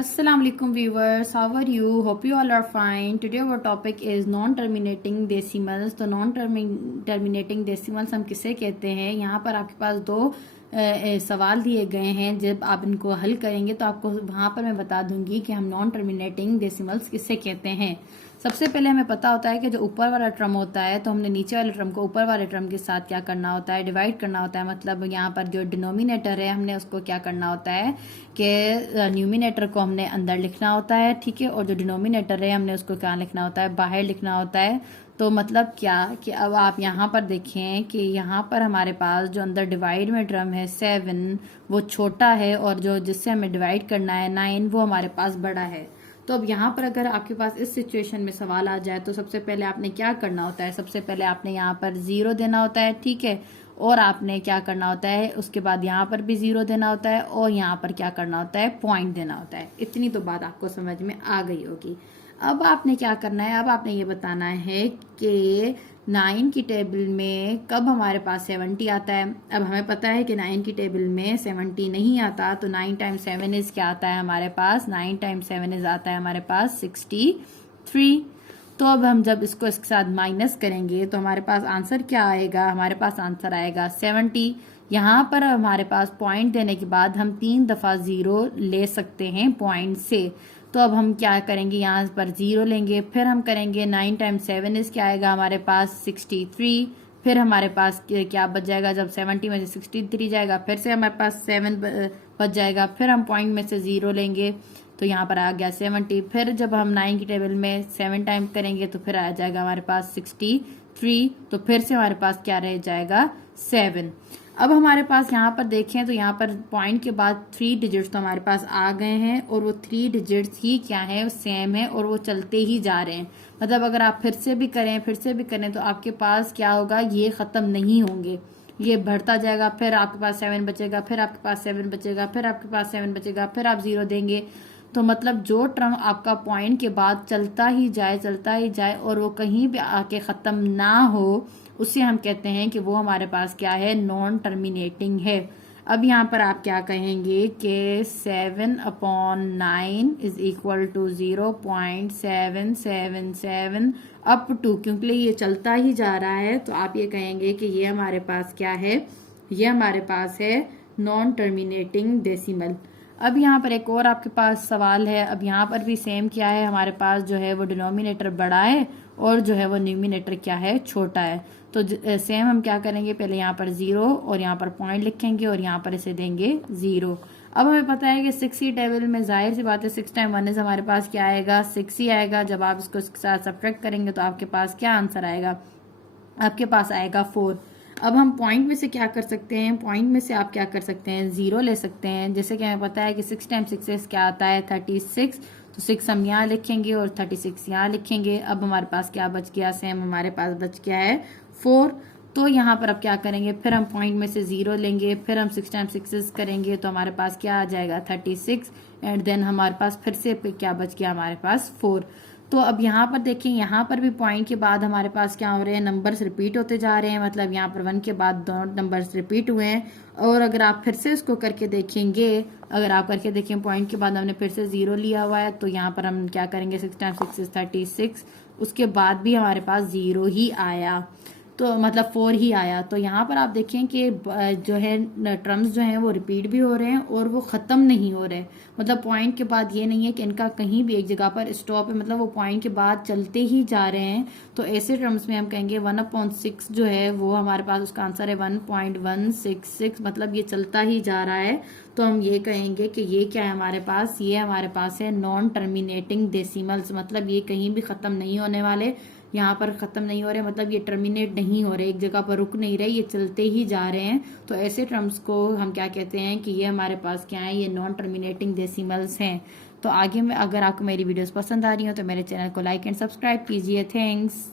Assalamu alaikum viewers, how are you? Hope you all are fine. Today our topic is non-terminating decimals. तो non-terminating decimals हम किसे कहते हैं? यहाँ पर आपके पास दो सवाल दिए गए हैं। जब आप इनको हल करेंगे तो आपको वहाँ पर मैं बता दूंगी कि हम नॉन टर्मिनेटिंग डेसिमल्स किसे कहते हैं। सबसे पहले हमें पता होता है कि जो ऊपर वाला टर्म होता है तो हमने नीचे वाले टर्म को ऊपर वाले टर्म के साथ क्या करना होता है, डिवाइड करना होता है। मतलब यहाँ पर जो डिनोमिनेटर है हमने उसको क्या करना होता है कि न्यूमिनेटर को हमने अंदर लिखना होता है, ठीक है, और जो डिनोमिनेटर है हमने उसको क्या लिखना होता है, बाहर लिखना होता है। तो मतलब क्या कि अब आप यहाँ पर देखें कि यहाँ पर हमारे पास जो अंदर डिवाइड में टर्म है 7 वो छोटा है और जो जिससे हमें डिवाइड करना है 9 वो हमारे पास बड़ा है। तो अब यहाँ पर अगर आपके पास इस सिचुएशन में सवाल आ जाए तो सबसे पहले आपने क्या करना होता है, सबसे पहले आपने यहाँ पर 0 देना होता है, ठीक है, और आपने क्या करना होता है, उसके बाद यहाँ पर भी 0 देना होता है और यहाँ पर क्या करना होता है, पॉइंट देना होता है। इतनी तो बात आपको समझ में आ गई होगी। अब आपने क्या करना है, अब आपने ये बताना है कि 9 की टेबल में कब हमारे पास 70 आता है। अब हमें पता है कि 9 की टेबल में 70 नहीं आता, तो 9 टाइम्स 7 इज क्या आता है हमारे पास, 9 टाइम्स 7 इज आता है हमारे पास 63। तो अब हम जब इसको इसके साथ माइनस करेंगे तो हमारे पास आंसर क्या आएगा, हमारे पास आंसर आएगा 70। यहाँ पर हमारे पास पॉइंट देने के बाद हम 3 दफा 0 ले सकते हैं पॉइंट से। तो अब हम क्या करेंगे, यहाँ पर 0 लेंगे, फिर हम करेंगे 9 टाइम्स 7 इस क्या आएगा हमारे पास 63। फिर हमारे पास क्या बच जाएगा, जब 70 में से 63 जाएगा फिर से हमारे पास 7 बच जाएगा, फिर हम पॉइंट में से 0 लेंगे तो यहाँ पर आ गया 70। फिर जब हम 9 की टेबल में 7 टाइम करेंगे तो फिर आ जाएगा हमारे पास 63, तो फिर से हमारे पास क्या रह जाएगा 7। अब हमारे पास यहाँ पर देखें तो यहाँ पर पॉइंट के बाद 3 डिजिट्स तो हमारे पास आ गए हैं और वो 3 डिजिट्स ही क्या है, सेम है और वो चलते ही जा रहे हैं। मतलब अगर आप फिर से भी करें तो आपके पास क्या होगा, ये ख़त्म नहीं होंगे, ये बढ़ता जाएगा। फिर आपके पास 7 बचेगा, फिर आपके पास 7 बचेगा, फिर आपके पास 7 बचेगा, फिर आप 0 देंगे। तो मतलब जो टर्म आपका पॉइंट के बाद चलता ही जाए और वो कहीं भी आके ख़त्म ना हो, उसे हम कहते हैं कि वो हमारे पास क्या है, नॉन टर्मिनेटिंग है। अब यहाँ पर आप क्या कहेंगे कि 7/9 is equal to 0.777 up to, क्योंकि ये चलता ही जा रहा है तो आप ये कहेंगे कि ये हमारे पास क्या है, ये हमारे पास है नॉन टर्मिनेटिंग डेसिमल। अब यहाँ पर एक और आपके पास सवाल है। अब यहाँ पर भी सेम क्या है, हमारे पास जो है वो डिनोमिनेटर बड़ा है और जो है वो न्यूमिनेटर क्या है, छोटा है। तो सेम हम क्या करेंगे, पहले यहाँ पर 0 और यहाँ पर पॉइंट लिखेंगे और यहाँ पर इसे देंगे 0। अब हमें पता है कि 6 की टेबल में जाहिर सी बात है 6 टाइम 1 इज हमारे पास क्या आएगा, 6 ही आएगा। जब आप इसको इसके साथ सब्ट्रैक्ट करेंगे तो आपके पास क्या आंसर आएगा, आपके पास आएगा 4। अब हम पॉइंट में से क्या कर सकते हैं, पॉइंट में से आप क्या कर सकते हैं, 0 ले सकते हैं। जैसे कि हमें पता है कि 6 टाइम 6 क्या आता है 36, तो 6 हम यहाँ लिखेंगे और 36 यहाँ लिखेंगे। अब हमारे पास क्या बच गया, सेम हमारे पास बच गया है 4। तो यहाँ पर अब क्या करेंगे, फिर हम पॉइंट में से 0 लेंगे, फिर हम 6 टाइम 6 करेंगे तो हमारे पास क्या आ जाएगा 36, एंड देन हमारे पास फिर से क्या बच गया, हमारे पास 4। तो अब यहाँ पर देखें, यहाँ पर भी पॉइंट के बाद हमारे पास क्या हो रहे हैं, नंबर्स रिपीट होते जा रहे हैं। मतलब यहाँ पर 1 के बाद दोनों नंबर्स रिपीट हुए हैं। और अगर आप फिर से उसको करके देखेंगे, अगर आप करके देखें पॉइंट के बाद हमने फिर से 0 लिया हुआ है, तो यहाँ पर हम क्या करेंगे, 6 टाइम 6 इज 36, उसके बाद भी हमारे पास 0 ही आया, तो मतलब 4 ही आया। तो यहाँ पर आप देखें कि जो है टर्म्स जो हैं वो रिपीट भी हो रहे हैं और वो ख़त्म नहीं हो रहे। मतलब पॉइंट के बाद ये नहीं है कि इनका कहीं भी एक जगह पर स्टॉप है, मतलब वो पॉइंट के बाद चलते ही जा रहे हैं। तो ऐसे टर्म्स में हम कहेंगे 1/6 जो है वो हमारे पास उसका आंसर है 1.166, मतलब ये चलता ही जा रहा है। तो हम ये कहेंगे कि ये क्या है हमारे पास, ये हमारे पास है नॉन टर्मिनेटिंग डेसिमल्स। मतलब ये कहीं भी ख़त्म नहीं होने वाले, यहाँ पर ख़त्म नहीं हो रहे, मतलब ये टर्मिनेट नहीं हो रहे, एक जगह पर रुक नहीं रहे, ये चलते ही जा रहे हैं। तो ऐसे टर्म्स को हम क्या कहते हैं कि ये हमारे पास क्या है, ये नॉन टर्मिनेटिंग डेसिमल्स हैं। तो आगे में अगर आपको मेरी वीडियोस पसंद आ रही हो तो मेरे चैनल को लाइक एंड सब्सक्राइब कीजिए। थैंक्स।